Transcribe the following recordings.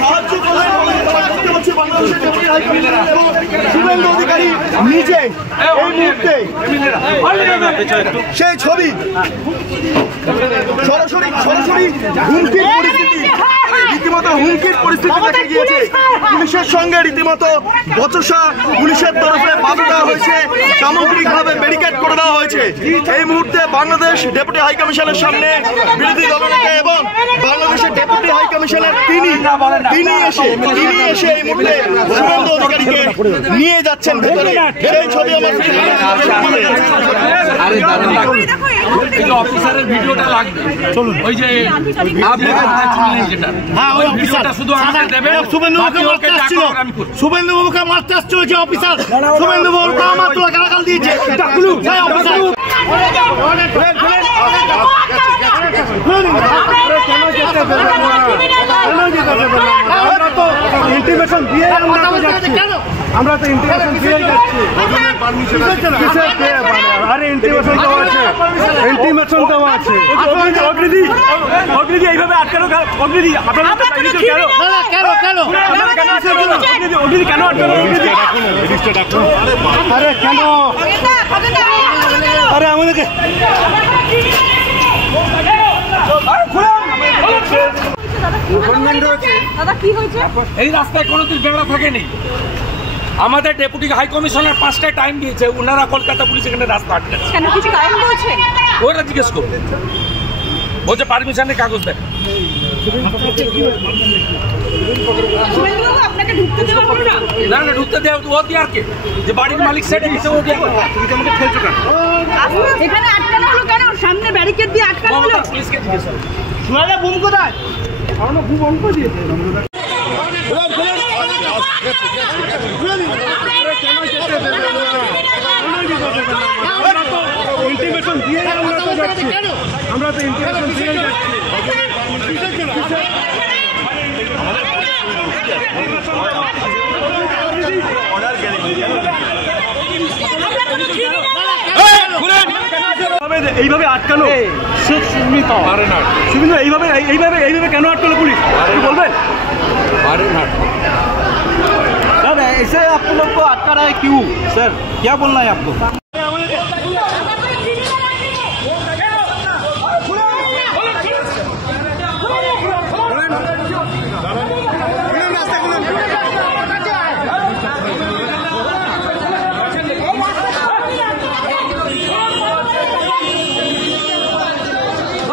সাহায্য করলেন বাংলাদেশের ডেপুটি হাই কমিশনার এবং শুভেন্দু অধিকারী নিজে এই মুহূর্তে সেই ছবি সরাসরি হুমকির পরিস্থিতি, রীতিমতো হুমকির পরিস্থিতি দেখা গিয়েছে। পুলিশের সঙ্গে রীতিমতো বচসা, পুলিশের তরফে বাধা দেওয়া হয়েছে, সামগ্রিকভাবে ব্যারিকেড করে দেওয়া হয়েছে। এই মুহূর্তে বাংলাদেশ ডেপুটি হাই কমিশনের সামনে বিরোধী দলনেতা এবং বাংলাদেশের ডেপুটি হাই কমিশনার তিনি এসে এই মুহূর্তে শুভেন্দু অধিকারীকে নিয়ে যাচ্ছেন ভেতরে। সেই ছবি আমার অফিসারের ভিডিওটা লাগবে, চলুন ওই যে শুভেন্দু বাবুকে মারতে আসছিল যে অফিসার, শুভেন্দু বাবুকে আমার তো গালাগাল দিয়েছে। ইন্টিমেশন দিয়ে আমরা তো ইন্টিমেশন দিয়ে যাচ্ছি। আরে ইন্টিমেশন দেওয়া আছে, ইন্টিমেশন দেওয়া আছে। অগ্নিদি এইভাবে আটকানো, অগ্নিদি আপনারা অগ্নিদি কেন আটকানো? আরে কেন? আরে আমাদেরকে এই রাস্তায় কোনোদিন বেড়া থাকেনি। আমাদের ডেপুটি হাই কমিশনার 5টায় টাইম দিয়েছে, ওনারা কলকাতা পুলিশ এখানে রাস্তা আটকাচ্ছে। ওরা জিজ্ঞেস করবে, বলছে পারমিশনের কাগজ দেখ। না না ঢুকতে দেওয়া ও দিয়ে আর কে, যে বাড়ির মালিক সেটা দিচ্ছে ও দিয়ে আমাকে খেলছো কেন? এখানে আটকানো হলো কেন? সামনে ব্যারিকেড দিয়ে আটকানো হলো। পুলিশকে জিজ্ঞেস করো। শোনা বুম কোথায়? আমরা বুম অন করে দিয়েছে। ইন্টিমেশন দিয়ে আমরা তো যাচ্ছি, আমরা তো ইন্টিমেশন দিয়ে যাচ্ছি। এইভাবে আটকানো শুভেন্দু, এইভাবে কেন আটকালো পুলিশ বলবেন? सर ऐसे आप लोग को अटका रहा है क्यों? सर क्या बोलना है आपको?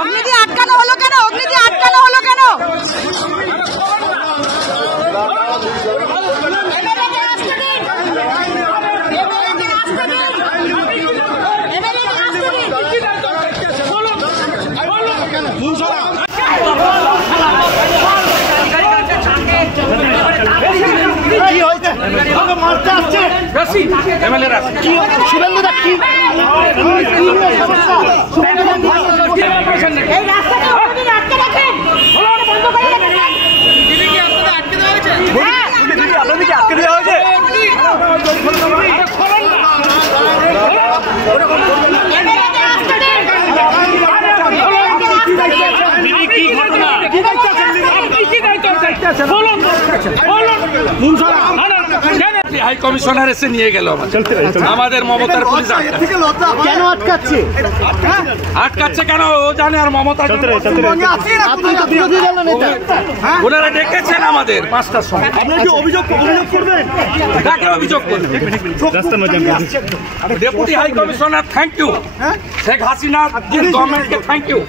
অগ্নিদি আটকানো হলো কেন? অগ্নিদি আটকানো হলো কেন? মারতে আসছে শুভেন্দুদা কি আপনাদেরকে আটকে দেওয়া হয়েছে? হাই কমিশনার এসে নিয়ে গেল আমাদের মমতার পুলিশ। কেন আটকাচ্ছে? আটকাচ্ছে কেন ও জানে, আর মমতা ওনারা ডেকেছেন আমাদের 5টার সময়। আপনারা কি অভিযোগ করবেন? কাকে অভিযোগ করবেন? Deputy high commissioner thank you, Sheikh Hasina গভর্নমেন্টকে থ্যাংক ইউ।